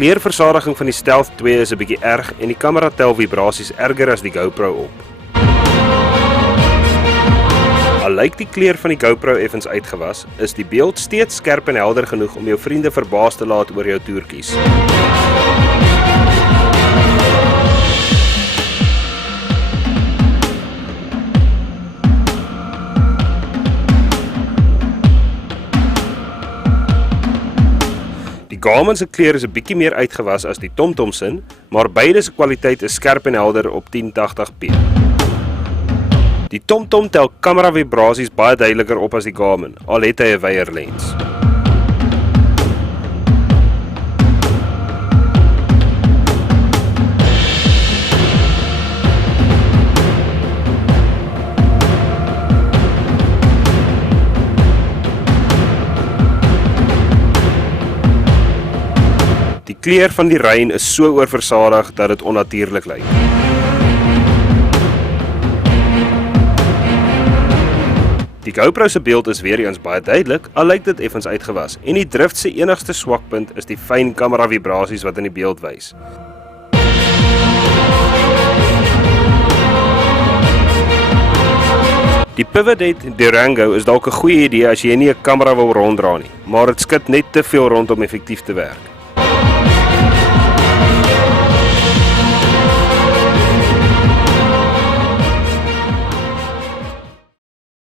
kleurversadiging van die Stealth 2 is 'n bietjie erg en die kamera tel vibrasies erger as die GoPro op. Al lyk die kleur van die GoPro effens uitgewas, is die beeld steeds skerp en helder genoeg om jou vriende verbaas te laat oor jou toertjies. Die Garmin se kleur is 'n bietjie meer uitgewas as die TomTom se, maar beide se kwaliteit is skerp en helder op 1080p. Die TomTom tel kamera vibrasies baie duideliker op as die Garmin, al het hy 'n wyeer lens. Die kleur van die reën is so oorversadig dat dit onnatuurlik lyk. Die GoPro se beeld is weer eens baie duidelik, al lyk dit effens uitgewas, en die drift se enigste swakpunt is die fyn kamera vibrasies wat in die beeld wys. Die Pivot8 Durango is dalk 'n goeie idee as jy nie 'n kamera wil ronddra nie, maar dit skud net te veel rond om effektief te werk.